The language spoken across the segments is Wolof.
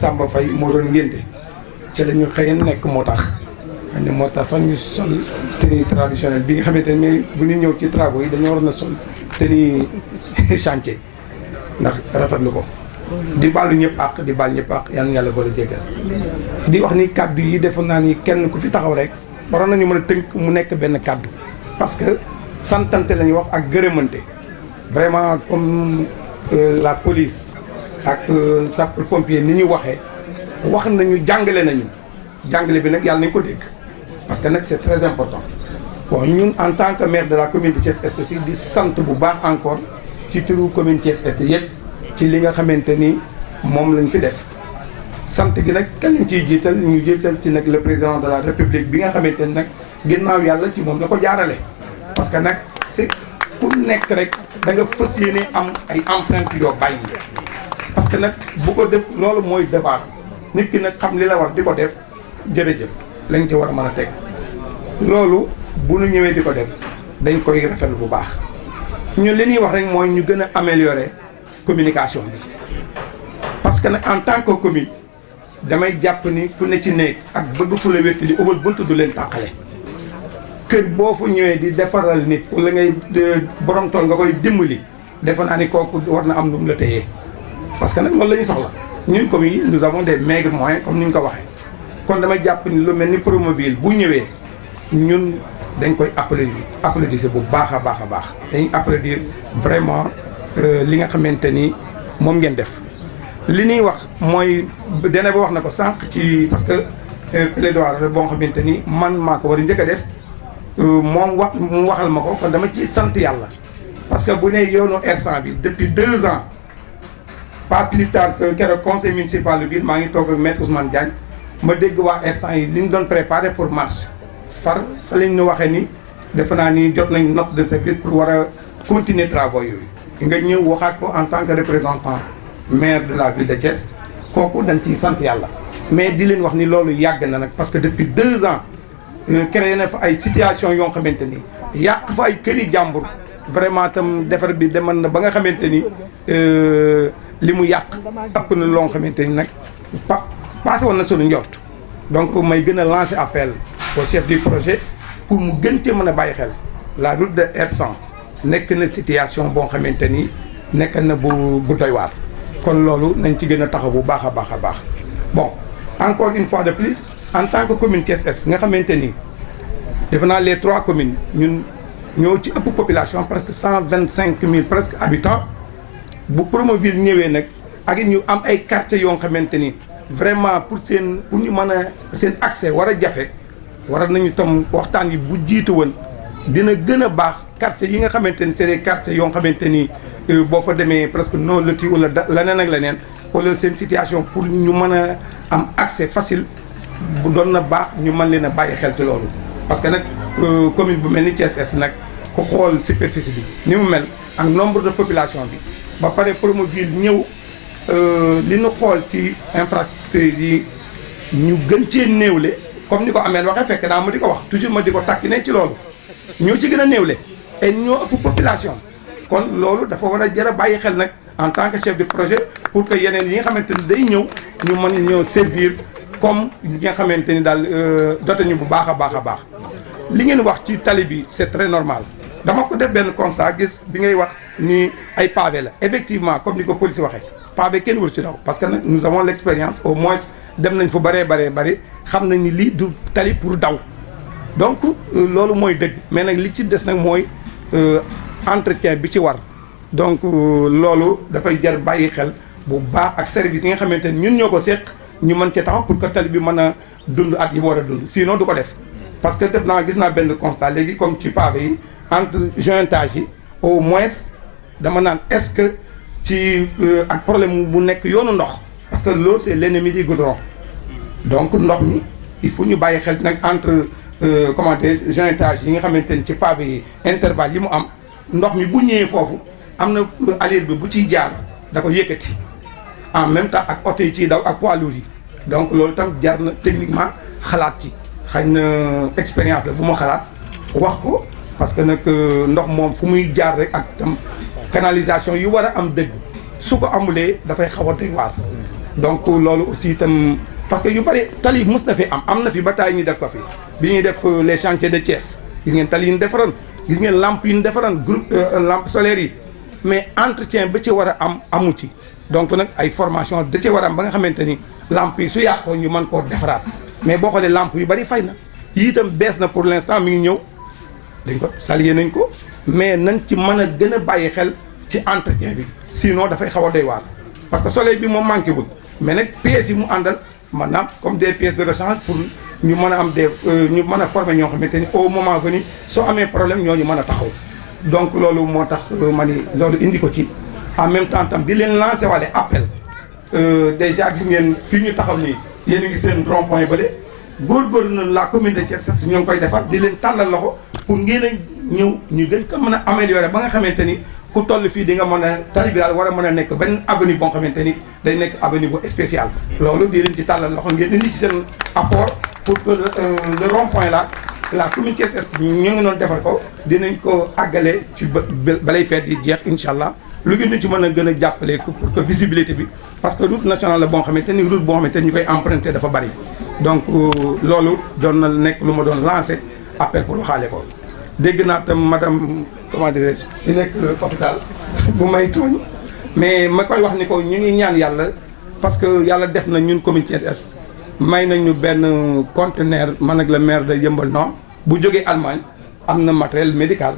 Samba Faye moo doon ngénte ci la ñu xëy nekk moo tax xëy na moo tax sax ñu sol tenue traditionnelle bi nga xamante ne bu ñu ñëw ci travaux yi dañoo waroon a sol tenue chantier ndax rafetlu ko di baalu ñëpp àq di baal ñëpp àq yal na yàlla boole jéggal di wax ni kaddu yi defoon naa ni kenn ku fi taxaw rek waroon nañu mën a tënk mu nekk benn kaddu parce que santante la ñuy wax ak gërëmante vraiment comme la police ak sapeur pompier ni ñu waxee wax nañu jàngale nañu jàngale bi nag yàlla nañ ko dégg parce que nag c'est très important bon ñun en tant que maire de la commune de Thiès Est aussi di sant bu baax encore ci turu commune Thiès Est yëpp ci li nga xamante ni moom lañ fi def sant gi nag kan lañ ciy jiital ñu jiital ci nag le président de la république bi nga xamante ni nag ginnaaw yàlla ci moom la ko jaarale parce que nag c'est pour nekk rek da nga fas yéene am ay empreintes yoo bàyyi parce que nag bu ko def loolu mooy devoir nit ki nag xam li la war di ko def jërëjëf lañ ci war a mën a teg loolu bu ñu ñëwee di ko def dañ koy rafetlu bu baax ñun li ñuy wax rek mooy ñu gën a améliorer communication bi parce que nag en tant que commune damay jàpp ni ku ne ci néeg ak bëgg ku la wétti li ubal buntu du leen tàqale kër boo fa ñëwee di defaral nit wala ngay borom tool nga koy dimbali defe naa ni kooku war na am lu mu la téyee parce que nag loolu la ñu soxla ñun communes yi nous avons des maigres moyens comme ni ñu ko waxee kon damay jàpp ni lu mel ni Promoville bu ñëwee ñun dañ koy applaudir bu baax a baax a baax dañuy applaudir vraiment li nga xamante ni moom ngeen def li ñuy wax mooy dene ba wax na ko sànq ci parce que plaidoyer la boo xamante ni man maa ko war a njëkk a def moom mu waxal ma ko kon dama ci sant yàlla parce que bu ne yoonu R100 bi depuis 2 ans pas plus tard que keroog conseil municipal bi maa ngi toog ak maître Ousmane Diagne ma dégg waa R100 yi li ñu doon préparé pour marche fa lañ ñu waxee ni defe naa ni jot nañ note de service pour war a continuer travaux yooyu nga ñëw waxaat ko en tant que représentant maire de la ville de Thiès kooku dañ ciy sant yàlla mais di leen wax ni loolu yàgg na nag parce que depuis 2 ans créé na fa ay situation yoo xamante ni yàq fa ay këri jàmbur vraiment tam defar bi demal na ba nga xamante ni li mu yàq ëpp na loo xamante ni nag passé woon na sunu njort donc may gën a lancer appel au chef du projet pour mu gën cee mën a bàyyi xel la route de R100 nekk na situation boo xamante ni nekk na bu doy waar kon loolu nañ ci gën a taxaw bu baax a baax a baax bon encore une fois de plus en tant que commune Thiès Est nga xamante ni defe naa les 3 communes ñun ñoo ci ëpp population presque 125 000 presque habitants bu Promoville ñëwee nag ak it ñu am ay quartiers yoo xamante ni vraiment pour ñu mën a seen accès war a jafe war nañu tam waxtaan yi bu jiitu woon dina gën a baax quartiers yi nga xamante ni c'est des quartiers yoo xamante ni boo fa demee presque non loti wala leneen ak leneen wala seen situation pour ñu mën a am accès facile bu doon na baax ñu mën leen a bàyyi xel ci loolu parce que nag commune bu mel ni Thiès Est nag ko xool superficie bi ni mu mel ak nombre de population bi ba pare Promoville ñëw li ñu xool ci infrastructure yi ñu gën cee néewle comme ni ko amee waxee fekk naa ma di ko wax toujours ma di ko takki ne ci loolu ñoo ci gën a néewle et ñoo ëpp population kon loolu dafa war a jar a bàyyi xel nag en tant que chef de projet pour que yeneen yi nga xamante ni day ñëw ñu mën ñëw servir comme ñi nga xamante ni daal dote ñu bu baax a baax a baax li ngeen wax ci tali bi c'est très normal dama ko def benn constat gis bi ngay wax ni ay pavé la effectivement comme ni ko police waxee pavé kenn wër ci daw parce que nag nous avons l'expérience au moins dem nañ fu bari xam nañ ni lii du tali pour daw donc loolu mooy dëgg mais nag li ci des nag mooy entretien bi ci war donc loolu dafay jar bàyyi xel bu baax ak service yi nga xamante ni ñun ñoo ko seq ñu mën cee taxaw pour que tali bi mën a dund at yi mu war a dund sinon du ko def parce que gis naa benn constat léegi comme ci pavé yi entre jointage yi au moins dama naan est-ce que ci ak problème bu nekk yoonu ndox parce que l'eau c'est l'ennemi du goudron donc ndox mi il faut ñu bàyyi xel nag entre comment dire jointage yi nga xamante ni ci pavé yi intervalle yi mu am ndox mi bu ñëwee foofu am na allure bi bu ciy jaar da ko yëkkati en même temps ak oto yi ciy daw ak poids lourds yi donc loolu tam jar na techniquement xalaat ci xañ na expérience la bu ma xalaat wax ko parce que nag ndox moom fu muy jaar rek ak tam canalisation yu war a am dëgg su ko amulee dafay xaw a doy waar donc loolu aussi itam parce que yu bëri tali mës na fi am na fi ba taay ñu def ko fi bi ñuy def les chantiers de Thiès gis ngeen tali yi ñu defaroon gis ngeen lampe yi ñu defaroon groupe lampe solaire yi mais entretien ba ci war a am amu ci donc nag ay formation da ci war a am ba nga xamante ni lampe yi su yàqoo ñu mën koo defaraat mais boo xoolee lampe yu bëri fay na yii itam bees na pour l'instant mi ngi ñëw dañ ko saluer nañ ko mais nañ ci mën a gën a bàyyi xel ci entretien bi sinon dafay xaw a doy waar parce que soleil bi moom manqué wul mais nag pièces yi mu àndal maanaam comme des pièces de rechange pour ñu mën a am des ñu mën a former ñoo xamante ni au moment venu soo amee problème ñooñu mën a taxaw donc loolu moo tax ma ni loolu indi ko ci en même temps tam di leen lancer wale appel déjà gis ngeen fii ñu taxaw nii yéen a ngi seen rond point bële góorgóorlu na la commune de Thiès ñoo ngi koy defar di leen tàllal loxo pour ngeen a ñëw ñu gën ko mën a améliorer ba nga xamante ni ku toll fii di nga mën a tali bi daal war a mën a nekk benn avenue boo xamante ni day nekk avenue bu spécial loolu di leen ci tàllal loxo ngeen indi ci seen apport pour que le rond point là la commune Thiès Est ñu ngi doon defar ko dinañ ko àggale ci balay feet yi jeex incha allah lu ngeen ñu ci mën a gën a jàppale pour que visibilité bi parce que route nationale la boo xamante ni route boo xamante ni ñu koy emprunté dafa bari donc loolu doon na nekk lu ma doon lancé appel pour waxaale ko dégg naa tam madame comment dirais-je di nekk hôpital bu may tooñ mais ma koy wax ni ko ñu ngi ñaan yàlla parce que yàlla def na ñun commune Thiès Est may nañu benn conteneur man ak le maire de Yeumbeul Nord bu jógee Allemagne am na matériel médical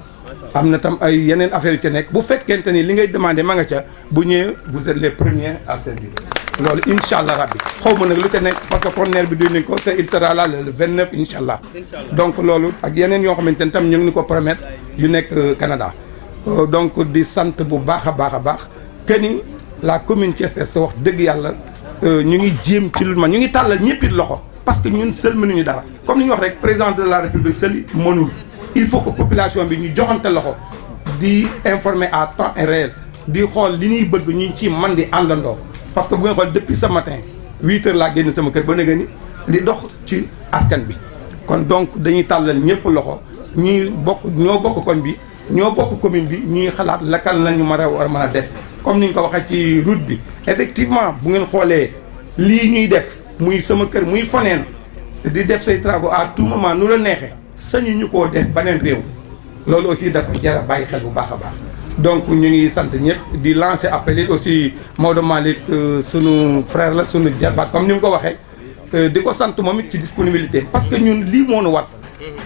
am na tam ay yeneen affaires yu ca nekk bu fekkente ni li ngay demandé ma nga ca bu ñëwee vous êtes les premiers à servir loolu incha allah rabbi xaw ma nag lu ca nekk parce que conteneur bi duy nañ ko te il sera là le 29 incha allah donc loolu ak yeneen yoo xamante ni tam ñu ngi ni ko promettre yu nekk Canada donc di sant bu baax a baax que ni la commune Thiès Est wax dëgg yàlla ñu ngi jéem ci lu ma ñu ngi tàllal ñëpp it loxo parce que ñun seul mënuñu dara comme ni ñu wax rek président de la république seul mënul il faut que population bi ñu joxante loxo di informer à temps et réel di xool li ñuy bëgg ñu ci man di àndandoo parce que bu ngeen xool depuis ce matin 8 heures laa génn sama kër ba nga ni di dox ci askan bi kon donc dañuy tàllal ñëpp loxo ñoo bokk koñ bi ñoo bokk commune bi ñuy xalaat lakal nañu war a mën a def comme ni ñu ko waxee ci route bi effectivement bu ngeen xoolee lii ñuy def muy sama kër muy foneen di def say travaux à tout moment nu la neexee sañu ñu koo def beneen réew loolu aussi dafa jar a bàyyi xel bu baax a baax donc ñu ngi sant ñëpp di lancer appel it aussi Maodo Malick sunu frère la sunu jarbaat comme ni mu ko waxee di ko sant moom it ci disponibilité parce que ñun lii moo nu wat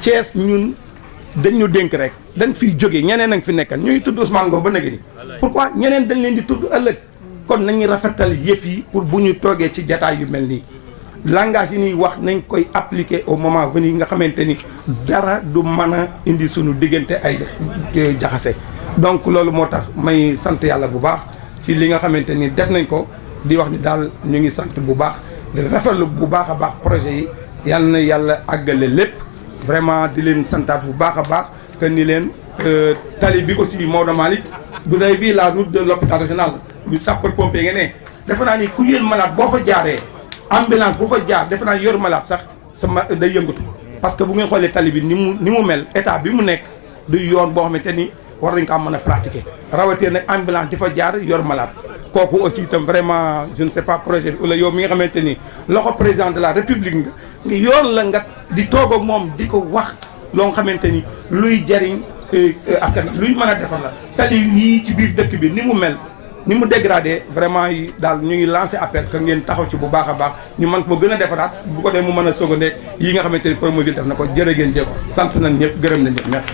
Thiès ñun dañ ñu dénk rek dañ fiy jógee ñeneen a ngi fi nekkan ñuy tudd Ousmane Ngom ba nag ni pourquoi ñeneen dañ leen di tudd ëllëg kon nañu rafetal yëf yi pour bu ñu toogee ci jataay yu mel nii langage yi ñuy wax nañ koy appliquer au moment venu nga xamante ni dara du mën a indi suñu diggante ay jaxase donc loolu moo tax may sant yàlla bu baax ci li nga xamante ni def nañ ko di wax ni daal ñu ngi sant bu baax di rafetlu bu baax a baax projet yi yal na yàlla àggale lépp vraiment di leen santaat bu baax a baax que ni leen tali bi aussi Maodo Malick vous avez vu la route de l'hôpital régional lu sapeur pompier nga ne defe naa ni ku yéen malade boo fa jaaree ambulance bu fa jaar defe naa yor malade sax sama day yëngatu parce que bu ngeen xoolee tali bi ni mu mel état bi mu nekk du yoon boo xamante ni war nañ ko am mën a pratiquer rawatee nag ambulance di fa jaar yor malade kooku aussi itam vraiment je ne sais pas projet bi wala yow mi nga xamante ni loxo président de la république nga yoon la nga di toog ak moom di ko wax loo nga xamante ni luy jariñ askan luy mën a defar la tali yii ci biir dëkk bi ni mu mel ni mu dégradé vraiment yi daal ñu ngi lancé appel que ngeen taxaw ci bu baax a baax ñu mën ko gën a defaraat bu ko dee mu mën a sogandee yi nga xamante ni Promoville def na ko jërë ngeen jëf sant nañ ñëpp gërëm nañ ñëpp merci